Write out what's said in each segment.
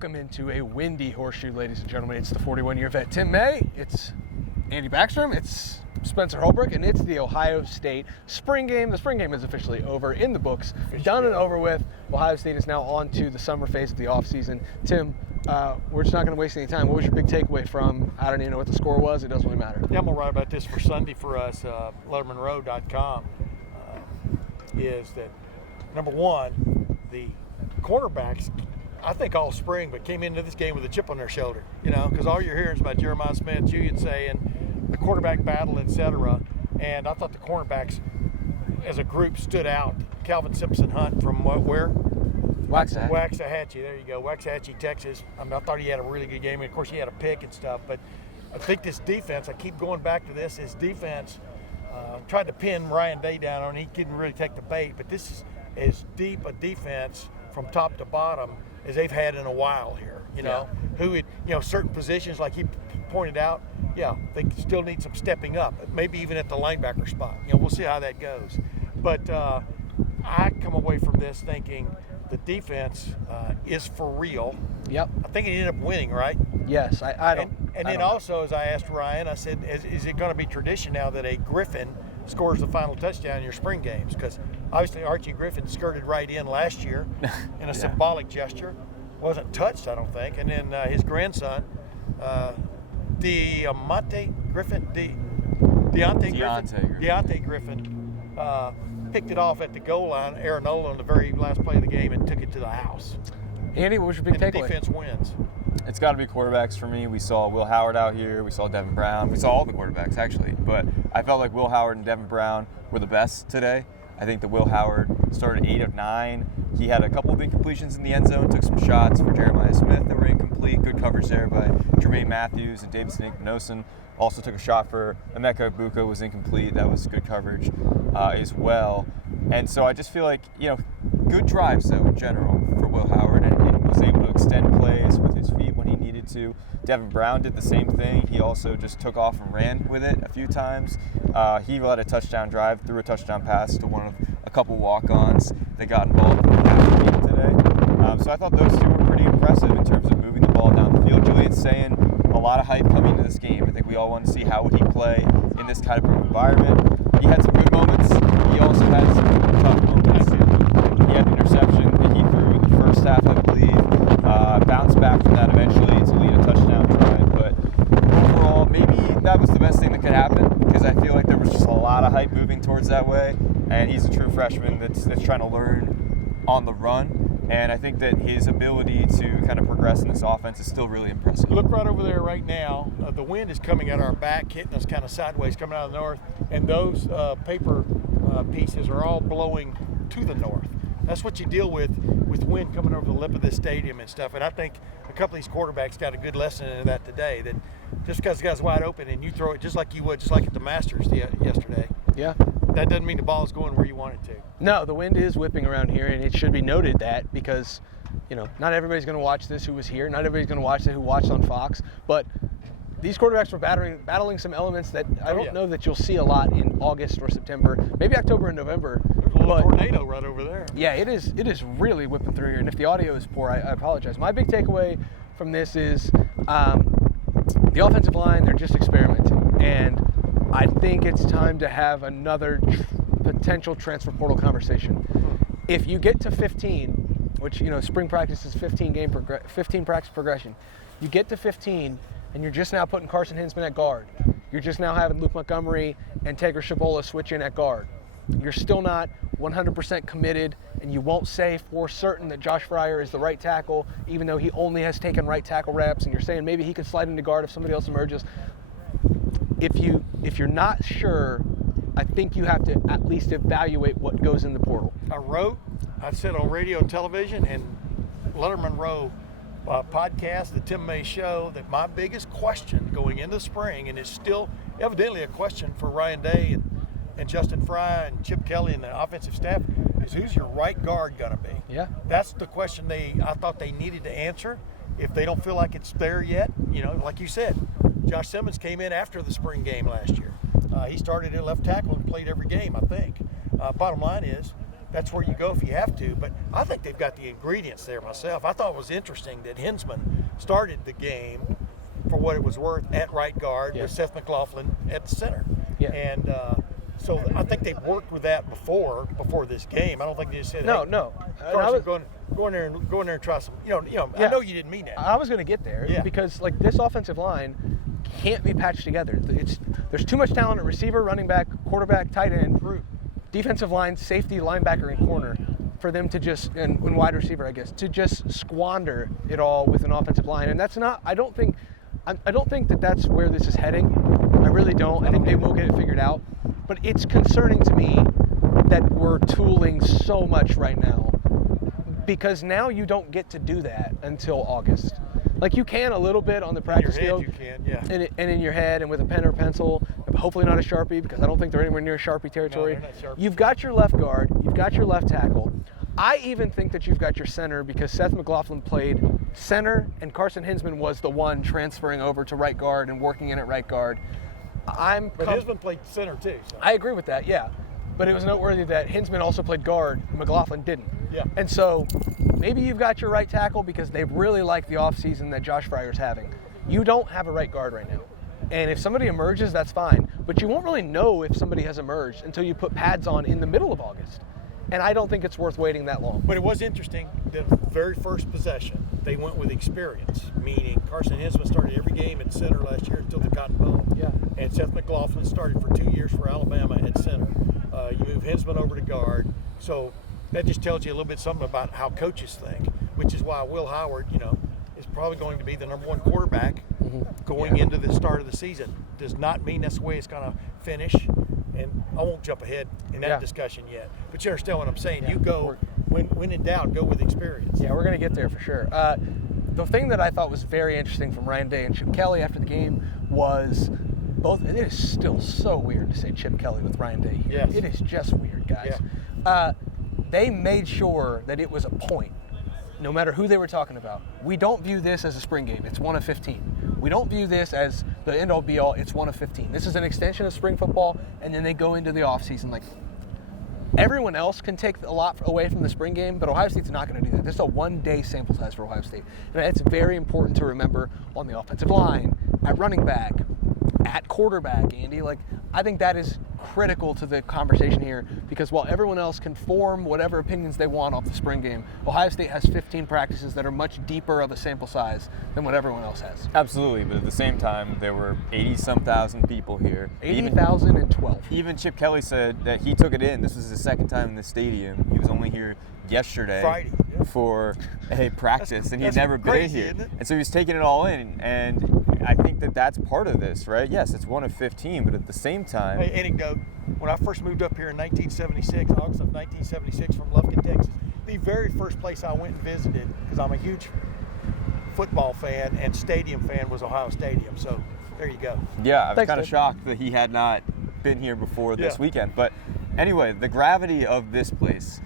Welcome into a windy horseshoe, ladies and gentlemen. It's the 41-year vet, Tim May. It's Andy Backstrom. It's Spencer Holbrook, and it's the Ohio State spring game. The spring game is officially over, in the books, done and over with. Ohio State is now on to the summer phase of the offseason. Tim, we're just not going to waste any time. What was your big takeaway from, I don't even know what the score was, it doesn't really matter. Yeah, I'm going to write about this for Sunday for us, lettermenrow.com, is that, number one, the quarterbacks, I think all spring, but came into this game with a chip on their shoulder, because all you're hearing is about Jeremiah Smith, Julian saying the quarterback battle, etc. And I thought the cornerbacks as a group stood out. Calvin Simpson Hunt from where? Waxahachie, there you go, Waxahachie, Texas. I thought he had a really good game, and of course he had a pick and stuff, but I think this defense, I keep going back to this, his defense tried to pin Ryan Day down on, he couldn't really take the bait, but this is as deep a defense from top to bottom as they've had in a while here, certain positions, like he pointed out, they still need some stepping up, maybe even at the linebacker spot. We'll see how that goes. But I come away from this thinking the defense is for real. Yep. I think it ended up winning, right? Yes, I don't. And then also, as I asked Ryan, I said, is it going to be tradition now that a Griffin scores the final touchdown in your spring games? Because obviously Archie Griffin skirted right in last year in a symbolic gesture. Wasn't touched, I don't think. And then his grandson, Deontay Griffin, picked it off at the goal line, Aaronola, on the very last play of the game, and took it to the house. Andy, what was your big takeaway? The defense wins. It's got to be quarterbacks for me. We saw Will Howard out here. We saw Devin Brown. We saw all the quarterbacks, actually. But I felt like Will Howard and Devin Brown were the best today. I think that Will Howard started 8 of 9. He had a couple of incompletions in the end zone, took some shots for Jeremiah Smith that were incomplete. Good coverage there by Jermaine Matthews and Davidson Ignosin. Also took a shot for Emeka Egbuka, was incomplete. That was good coverage as well. And so I just feel like, good drives, though, in general for Will Howard, and was able to extend plays with his feet when he needed to. Devin Brown did the same thing. He also just took off and ran with it a few times. He led a touchdown drive, threw a touchdown pass to one of a couple walk-ons that got involved in the passing game today. So I thought those two were pretty impressive in terms of moving the ball down the field. Julian's saying a lot of hype coming into this game. I think we all want to see how would he play in this kind of environment. He had some good moments. He also had some tough moments. He had an interception that he threw in the first half, I believe. Bounced back from that eventually to lead a touchdown drive. But overall, maybe that was the best thing that could happen, because I feel like there was just a lot of hype moving towards that way. And he's a true freshman that's trying to learn on the run. And I think that his ability to kind of progress in this offense is still really impressive. Look right over there right now. The wind is coming at our back, hitting us kind of sideways, coming out of the north. And those paper pieces are all blowing to the north. That's what you deal with wind coming over the lip of this stadium and stuff. And I think a couple of these quarterbacks got a good lesson in that today, that just because the guy's wide open and you throw it just like you would, just like at the Masters yesterday. Yeah. That doesn't mean the ball is going where you want it to. No, the wind is whipping around here, and it should be noted that, because, not everybody's going to watch this who was here. Not everybody's going to watch it who watched on Fox. But these quarterbacks were battling some elements that I don't know that you'll see a lot in August or September, maybe October and November. There's a little tornado right over there. Yeah, it is really whipping through here. And if the audio is poor, I apologize. My big takeaway from this is the offensive line, they're just experimenting. And I think it's time to have another potential transfer portal conversation. If you get to 15, which, spring practice is 15 practice progression, you get to 15 and you're just now putting Carson Hinsman at guard. You're just now having Luke Montgomery and Tager Shabola switch in at guard. You're still not 100% committed, and you won't say for certain that Josh Fryer is the right tackle, even though he only has taken right tackle reps, and you're saying maybe he could slide into guard if somebody else emerges. If you're not sure, I think you have to at least evaluate what goes in the portal. I said on radio and television and Lettermen Row podcast, the Tim May Show, that my biggest question going into spring, and it's still evidently a question for Ryan Day and Justin Fry and Chip Kelly and the offensive staff, is who's your right guard going to be? Yeah. That's the question I thought they needed to answer. If they don't feel like it's there yet, like you said, Josh Simmons came in after the spring game last year. He started at left tackle and played every game, I think. Bottom line is, that's where you go if you have to. But I think they've got the ingredients there myself. I thought it was interesting that Hinsman started the game, for what it was worth, at right guard with Seth McLaughlin at the center. Yeah. And so I think they've worked with that before this game. I don't think they just said, No. Carson, go in there and try some. I know you didn't mean that. I was going to get there because like this offensive line can't be patched together. There's too much talent at receiver, running back, quarterback, tight end, defensive line, safety, linebacker, and corner for them to just and wide receiver, I guess, to just squander it all with an offensive line. And that's not. I don't think that that's where this is heading. I really don't. I think they will get it figured out. But it's concerning to me that we're tooling so much right now, because now you don't get to do that until August. Like you can a little bit on the practice field. You can, yeah. And in your head and with a pen or pencil, hopefully not a Sharpie, because I don't think they're anywhere near Sharpie territory. No, they're not Sharpie. You've got your left guard, you've got your left tackle. I even think that you've got your center, because Seth McLaughlin played center and Carson Hinsman was the one transferring over to right guard and working in at right guard. But Hinsman played center too. So. I agree with that, yeah. But it was noteworthy that Hinsman also played guard, McLaughlin didn't. Yeah. And so maybe you've got your right tackle because they really like the offseason that Josh Fryer's having. You don't have a right guard right now. And if somebody emerges, that's fine. But you won't really know if somebody has emerged until you put pads on in the middle of August. And I don't think it's worth waiting that long. But it was interesting, the very first possession, they went with experience, meaning Carson Hinsman started every game at center last year until the Cotton Bowl. Yeah. And Seth McLaughlin started for 2 years for Alabama at center. You move Hinsman over to guard. So that just tells you a little bit something about how coaches think, which is why Will Howard, is probably going to be the number one quarterback going into the start of the season. Does not mean that's the way it's going to finish. And I won't jump ahead in that discussion yet. But you understand what I'm saying. You go, when in doubt, go with experience. Yeah, we're going to get there for sure. The thing that I thought was very interesting from Ryan Day and Chip Kelly after the game was both. It is still so weird to say Chip Kelly with Ryan Day here. Yes. It is just weird, guys. Yeah. They made sure that it was a point, no matter who they were talking about. We don't view this as a spring game. It's 1 of 15. We don't view this as the end-all be-all. It's 1 of 15. This is an extension of spring football, and then they go into the offseason. Like, everyone else can take a lot away from the spring game, but Ohio State's not going to do that. This is a one-day sample size for Ohio State. And it's very important to remember on the offensive line, at running back, at quarterback, Andy. Like, I think that is critical to the conversation here, because while everyone else can form whatever opinions they want off the spring game, Ohio State has 15 practices that are much deeper of a sample size than what everyone else has. Absolutely, but at the same time, there were 80-some thousand people here. 80,012. Even Chip Kelly said that he took it in. This was his second time in the stadium. He was only here yesterday Friday, for a practice, and he'd never crazy, been here. isn't it? And so he was taking it all in, and I think that that's part of this, right? Yes, it's 1 of 15, but at the same time... Hey, anecdote, when I first moved up here in 1976, August of 1976 from Lufkin, Texas, the very first place I went and visited, because I'm a huge football fan and stadium fan, was Ohio Stadium. So there you go. Yeah, I was kind of Dave. shocked that he had not been here before this weekend. But anyway, the gravity of this place,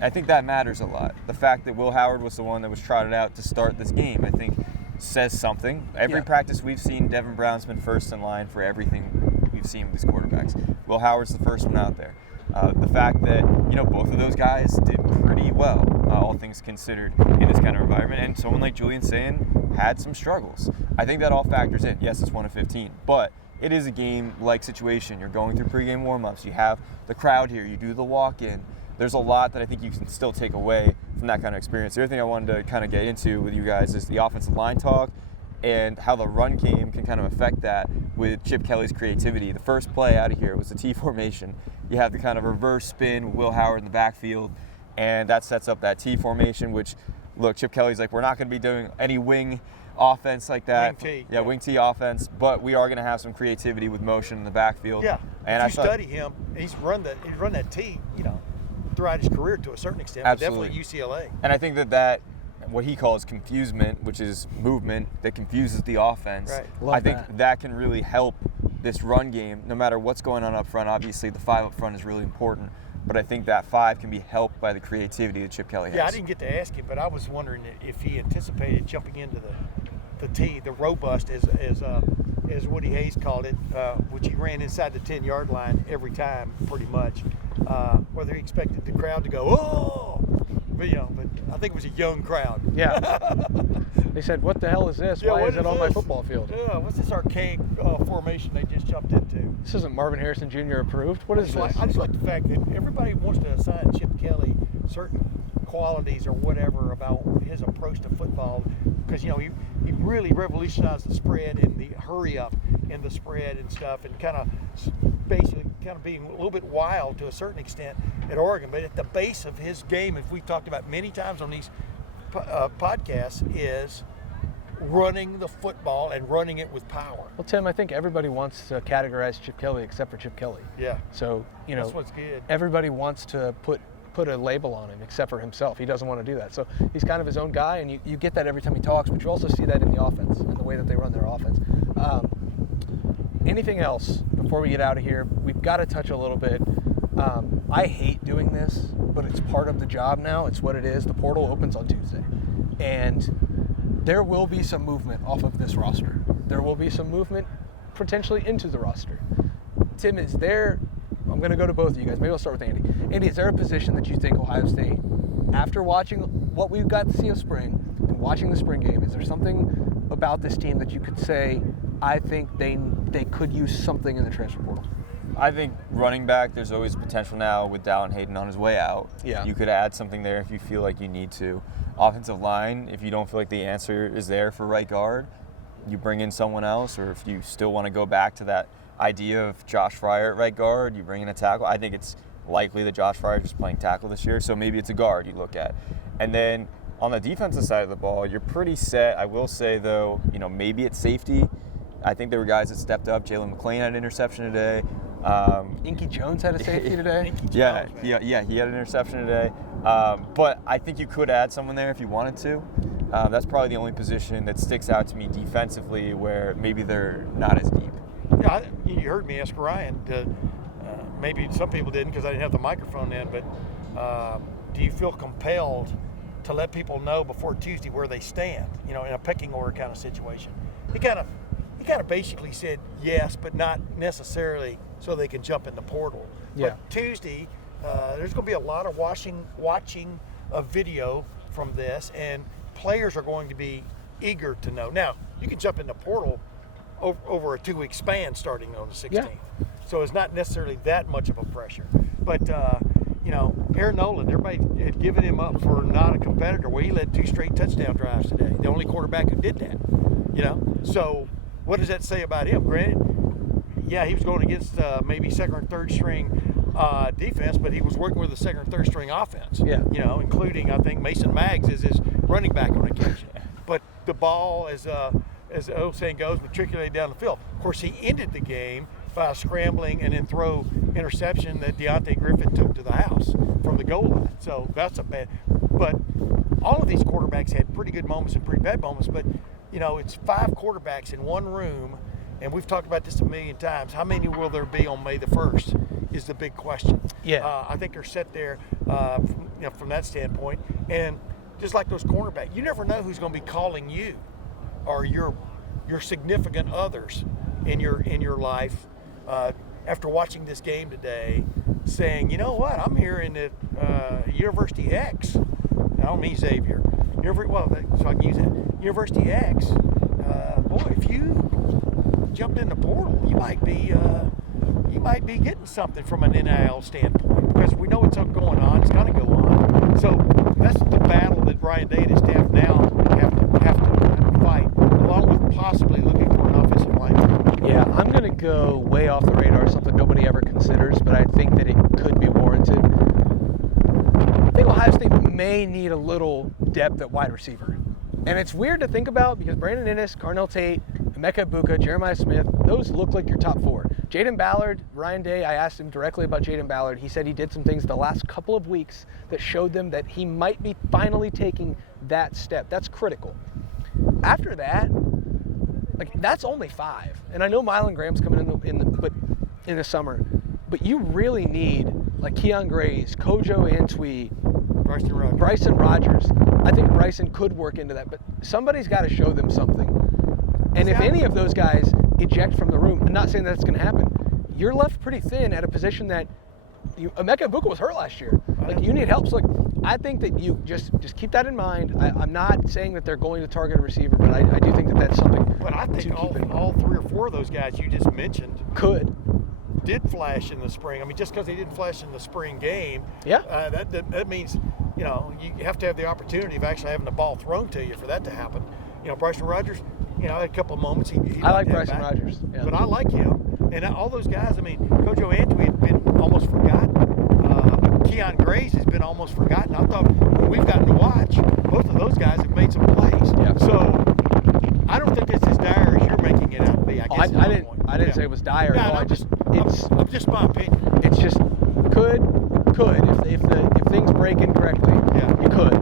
I think that matters a lot. The fact that Will Howard was the one that was trotted out to start this game, I think says something. Every practice we've seen, Devin Brown's been first in line for everything we've seen with these quarterbacks. Will Howard's the first one out there. The fact that, both of those guys did pretty well, all things considered, in this kind of environment. And someone like Julian Sayin had some struggles. I think that all factors in. Yes, it's 1 of 15, but it is a game-like situation. You're going through pregame warm-ups. You have the crowd here. You do the walk-in. There's a lot that I think you can still take away from that kind of experience. The other thing I wanted to kind of get into with you guys is the offensive line talk and how the run game can kind of affect that with Chip Kelly's creativity. The first play out of here was the T formation. You have the kind of reverse spin with Will Howard in the backfield, and that sets up that T formation, which, look, Chip Kelly's like, we're not going to be doing any wing offense like that. Wing T. Yeah, wing T offense, but we are going to have some creativity with motion in the backfield. Yeah, and if you study him, he's run that T, throughout his career to a certain extent, but Absolutely. definitely UCLA. And I think that what he calls confusement, which is movement that confuses the offense, Right. I think that can really help this run game, no matter what's going on up front. Obviously, the 5 up front is really important, but I think that 5 can be helped by the creativity that Chip Kelly has. Yeah, I didn't get to ask him, but I was wondering if he anticipated jumping into the T, the robust, as Woody Hayes called it, which he ran inside the 10-yard line every time, pretty much. whether he expected the crowd to go, oh, but I think it was a young crowd. Yeah. They said, "What the hell is this? Yeah, Why what is it is on my this? football field? Yeah, what's this archaic formation they just jumped into?" This isn't Marvin Harrison Jr. approved. What is this?" I just like the fact that everybody wants to assign Chip Kelly certain qualities or whatever about his approach to football, because he really revolutionized the spread and the hurry up in the spread and stuff, and basically being a little bit wild to a certain extent at Oregon. But at the base of his game, if we've talked about many times on these podcasts, is running the football and running it with power. Well, Tim, I think everybody wants to categorize Chip Kelly except for Chip Kelly. Yeah. So, that's what's good. Everybody wants to put a label on him except for himself. He doesn't want to do that. So he's kind of his own guy, and you get that every time he talks, but you also see that in the offense and the way that they run their offense. Anything else before we get out of here? We've got to touch a little bit. I hate doing this, but it's part of the job now. It's what it is. The portal opens on Tuesday, and there will be some movement off of this roster. There will be some movement potentially into the roster. Tim, is there, I'm going to go to both of you guys. Maybe I'll start with Andy. Andy, is there a position that you think Ohio State, after watching what we've got to see of spring and watching the spring game, is there something about this team that you could say, I think they could use something in the transfer portal? I think running back, there's always potential now with Dallin Hayden on his way out. Yeah. You could add something there if you feel like you need to. Offensive line, if you don't feel like the answer is there for right guard, you bring in someone else, or if you still want to go back to that idea of Josh Fryer at right guard, you bring in a tackle. I think it's likely that Josh Fryer is just playing tackle this year, so maybe it's a guard you look at. And then on the defensive side of the ball, you're pretty set. I will say, though, maybe it's safety. I think there were guys that stepped up. Jalen McClain had an interception today. Inky Jones had a safety today. He had an interception today. But I think you could add someone there if you wanted to. That's probably the only position that sticks out to me defensively where maybe they're not as deep. Yeah, you heard me ask Ryan. Maybe some people didn't because I didn't have the microphone then. But do you feel compelled to let people know before Tuesday where they stand? In a pecking order kind of situation. He kind of basically said yes, but not necessarily so they can jump in the portal. Yeah. But Tuesday, there's going to be a lot of watching a video from this, and players are going to be eager to know. Now, you can jump in the portal over a 2-week span starting on the 16th. Yeah. So it's not necessarily that much of a pressure. But, Aaron Nolan, everybody had given him up for not a competitor. Well, he led 2 straight touchdown drives today. The only quarterback who did that, So what does that say about him? Granted, yeah, he was going against maybe second or third string defense, but he was working with a second or third string offense. Yeah. Including, I think, Mason Maggs is his running back on occasion. But the ball, as the old saying goes, matriculated down the field. Of course, he ended the game by a scrambling and then throw interception that Deontay Griffin took to the house from the goal line. So that's a bad. But all of these quarterbacks had pretty good moments and pretty bad moments. But it's 5 quarterbacks in one room, and we've talked about this a million times. How many will there be on May the 1st is the big question. Yeah. I think they're set there from that standpoint. And just like those cornerbacks, you never know who's going to be calling you or your significant others in your life after watching this game today, saying, you know what, I'm here in the University X. I don't mean Xavier. So I can use that. University X. Boy, if you jumped in the portal, you might be getting something from an NIL standpoint, because we know it's going on. It's going to go on. So that's the battle that Brian Day and his staff now have to fight, along with possibly looking for an offensive line. Yeah, I'm going to go way off the radar, something nobody ever considers, but I think that it could be warranted. I think Ohio State may need a little depth at wide receiver. And it's weird to think about because Brandon Inniss, Carnell Tate, Emeka Egbuka, Jeremiah Smith, those look like your top 4. Jaden Ballard, Ryan Day, I asked him directly about Jaden Ballard. He said he did some things the last couple of weeks that showed them that he might be finally taking that step. That's critical. After that, that's only 5. And I know Mylan Graham's coming in the summer, but you really need Keon Grays, Kojo Antwi, Bryson Rogers. I think Bryson could work into that, but somebody's got to show them something. And if any of those guys eject from the room, I'm not saying that's going to happen, you're left pretty thin at a position that Emeka Ibuka was hurt last year. Like, you need help. So, like, I think that you just keep that in mind. I'm not saying that they're going to target a receiver, but I do think that that's something. But I think all 3 or 4 of those guys you just mentioned did flash in the spring. I mean, just because they didn't flash in the spring game, that means, you know, you have to have the opportunity of actually having the ball thrown to you for that to happen. You know, Bryson Rodgers, you know, had a couple of moments. I like Bryson Rodgers. Yeah. But I like him. And all those guys, I mean, Kojo Antwi had been almost forgotten. Keon Grace has been almost forgotten. I thought when we've gotten to watch, both of those guys have made some plays. Yeah. So I don't think it's as dire as you're making it out to be. I guess I didn't say it was dire. No, no, I'm just my opinion. It's just could if things break incorrectly, you could.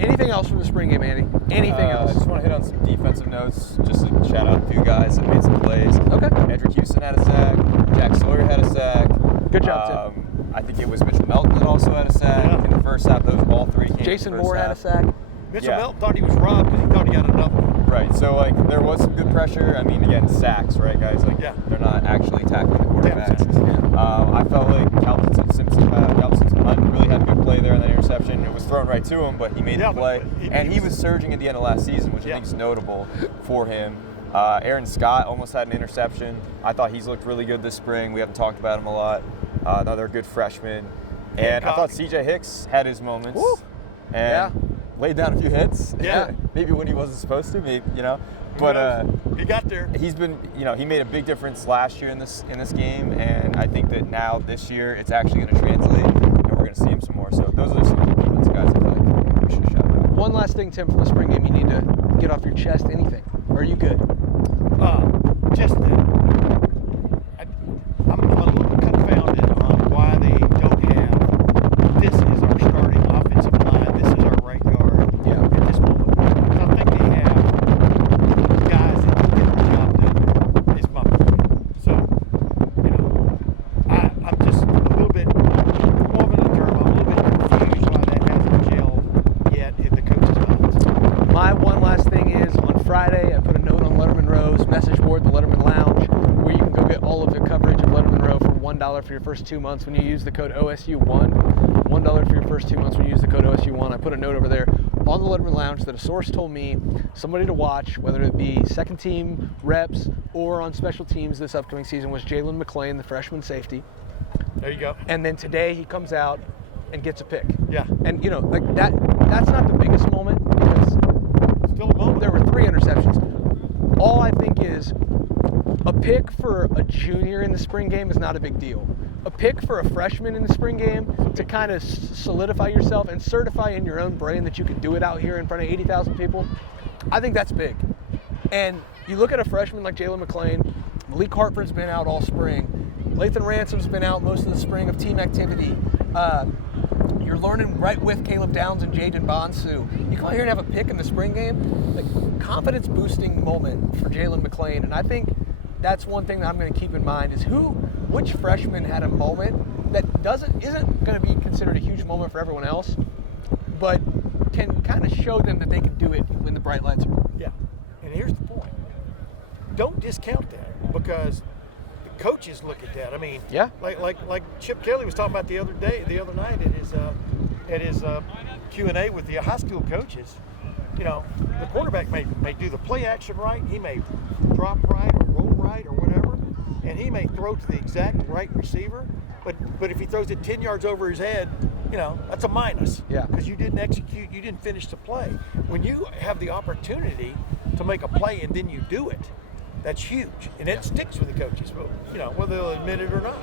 Anything else from the spring game, Andy? Anything else? I just want to hit on some defensive notes. Just to shout out a few guys that made some plays. Okay. Andrew Houston had a sack. Jack Sawyer had a sack. Good job, Tim. I think it was Mitchell Melton that also had a sack in the first half. Those all 3 came Jason in the first Moore half. had a sack. Mitchell Melton thought he was robbed because he thought he got another one. Right. So, like, there was some good pressure. I mean, again, sacks, right, guys? Like, they're not actually tackling the quarterback. I felt like Calvin Simpson Hunt really had a good play there on that interception. It was thrown right to him, but he made the play. And he was surging at the end of last season, which I think is notable for him. Aaron Scott almost had an interception. I thought he's looked really good this spring. We haven't talked about him a lot. Another good freshman. And I thought C.J. Hicks had his moments. Woo. And laid down a few hits. Yeah. Maybe when he wasn't supposed to, maybe, you know. But he got there. He's been, you know, he made a big difference last year in this game, and I think that now this year it's actually going to translate, and we're going to see him some more. So those are some of the defense guys I feel like we should shout out. One last thing, Tim, from the spring game you need to get off your chest. Anything? Or are you good? Just that I'm a little confounded on why they don't have this is our starting offensive line, this is our right guard at this moment. Because I think they have guys that can get the job done, is my point. So, you know, I'm just a little bit, for want of another term, I'm a little bit confused why that hasn't gelled yet in the coaches' minds. My one last thing is, on Friday, I put a note on Lettermen Row's message board, the Lettermen Lounge, where you can go get all of the coverage of Lettermen Row for $1 for your first 2 months when you use the code OSU1. $1 for your first 2 months when you use the code OSU1. I put a note over there on the Lettermen Lounge that a source told me somebody to watch, whether it be second team reps or on special teams this upcoming season, was Jalen McClain, the freshman safety. There you go. And then today he comes out and gets a pick. Yeah. And, you know, like that's not the biggest moment because Still a moment. there were 3 interceptions. All I think is a pick for a junior in the spring game is not a big deal. A pick for a freshman in the spring game to kind of solidify yourself and certify in your own brain that you can do it out here in front of 80,000 people, I think that's big. And you look at a freshman like Jalen McClain, Malik Hartford's been out all spring, Lathan Ransom's been out most of the spring of team activity. You're learning right with Caleb Downs and Jaden Bonsu. You come out here and have a pick in the spring game, like confidence boosting moment for Jalen McClain. And I think that's one thing that I'm going to keep in mind is which freshman had a moment that isn't going to be considered a huge moment for everyone else, but can kind of show them that they can do it when the bright lights are. Yeah, and here's the point. Don't discount that because the coaches look at that. I mean, like Chip Kelly was talking about the other night at his Q&A with the high school coaches. You know, the quarterback may do the play action right, he may drop right or roll right or whatever, and he may throw to the exact right receiver, but if he throws it 10 yards over his head, you know, that's a minus. Yeah. Because you didn't execute, you didn't finish the play. When you have the opportunity to make a play and then you do it, that's huge, and it sticks with the coaches, you know, whether they'll admit it or not.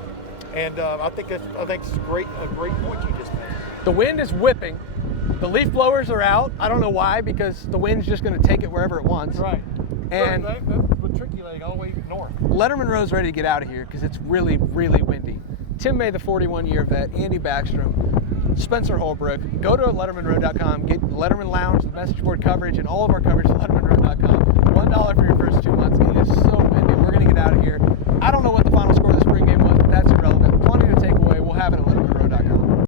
And I think it's a great point you just made. The wind is whipping. The leaf blowers are out. I don't know why, because the wind's just going to take it wherever it wants. Right. And that's with Tricky Leg all the way north. Lettermen Row's ready to get out of here because it's really, really windy. Tim May, the 41-year vet, Andy Backstrom, Spencer Holbrook. Go to LettermenRow.com, get Lettermen Lounge, the message board coverage, and all of our coverage at LettermenRow.com. $1 for your first 2 months. It is so windy. We're going to get out of here. I don't know what the